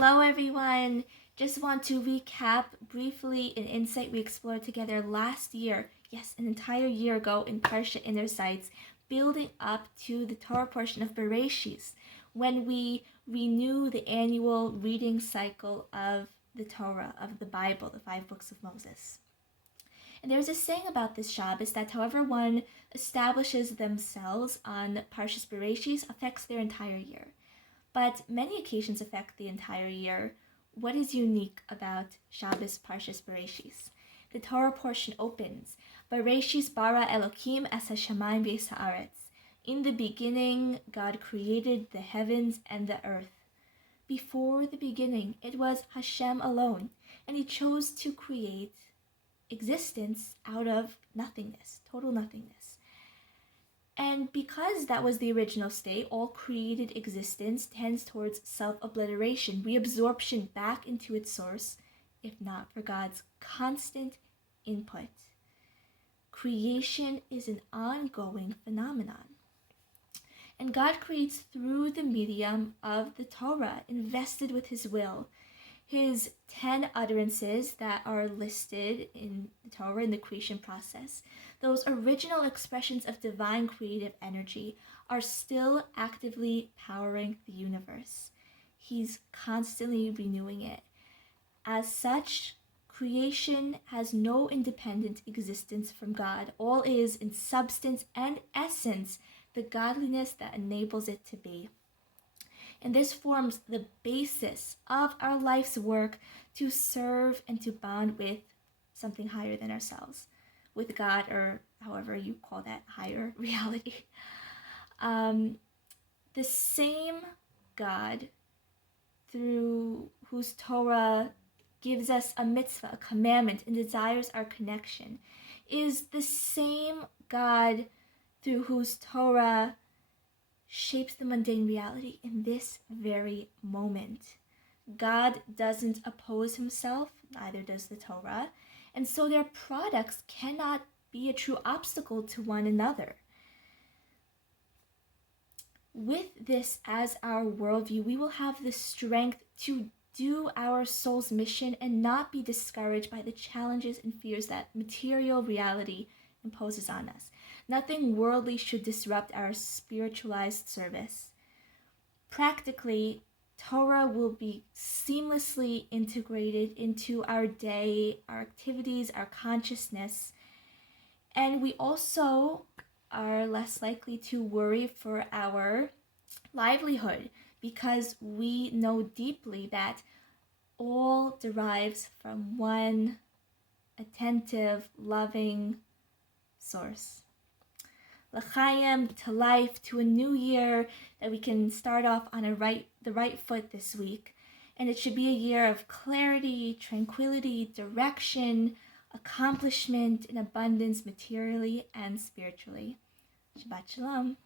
Hello everyone! Just want to recap briefly an insight we explored together last year, yes, an entire year ago in Parshah In sites, building up to the Torah portion of Bereshis, when we renew the annual reading cycle of the Torah, of the Bible, the 5 books of Moses. And there's a saying about this Shabbos that however one establishes themselves on Parshas Bereshis affects their entire year. But many occasions affect the entire year. What is unique about Shabbos Parshas Bereshis? The Torah portion opens, Bereshis bara Elokim es hashamayim v'es haaretz. In the beginning, God created the heavens and the earth. Before the beginning, it was Hashem alone, and He chose to create existence out of nothingness, total nothingness. And because that was the original state, all created existence tends towards self-obliteration, reabsorption back into its source, if not for God's constant input. Creation is an ongoing phenomenon. And God creates through the medium of the Torah, invested with His will. His 10 utterances that are listed in the Torah in the creation process, those original expressions of divine creative energy, are still actively powering the universe. He's constantly renewing it. As such, creation has no independent existence from God. All is, in substance and essence, the godliness that enables it to be. And this forms the basis of our life's work to serve and to bond with something higher than ourselves, with God, or however you call that higher reality. The same God through whose Torah gives us a mitzvah, a commandment, and desires our connection, is the same God through whose Torah shapes the mundane reality in this very moment. God doesn't oppose Himself, neither does the Torah, and so their products cannot be a true obstacle to one another. With this as our worldview, we will have the strength to do our soul's mission and not be discouraged by the challenges and fears that material reality imposes on us. Nothing worldly should disrupt our spiritualized service. Practically, Torah will be seamlessly integrated into our day, our activities, our consciousness, and we also are less likely to worry for our livelihood because we know deeply that all derives from one attentive, loving source. L'chaim, to life, to a new year, that we can start off on the right foot this week. And it should be a year of clarity, tranquility, direction, accomplishment, and abundance materially and spiritually. Shabbat Shalom.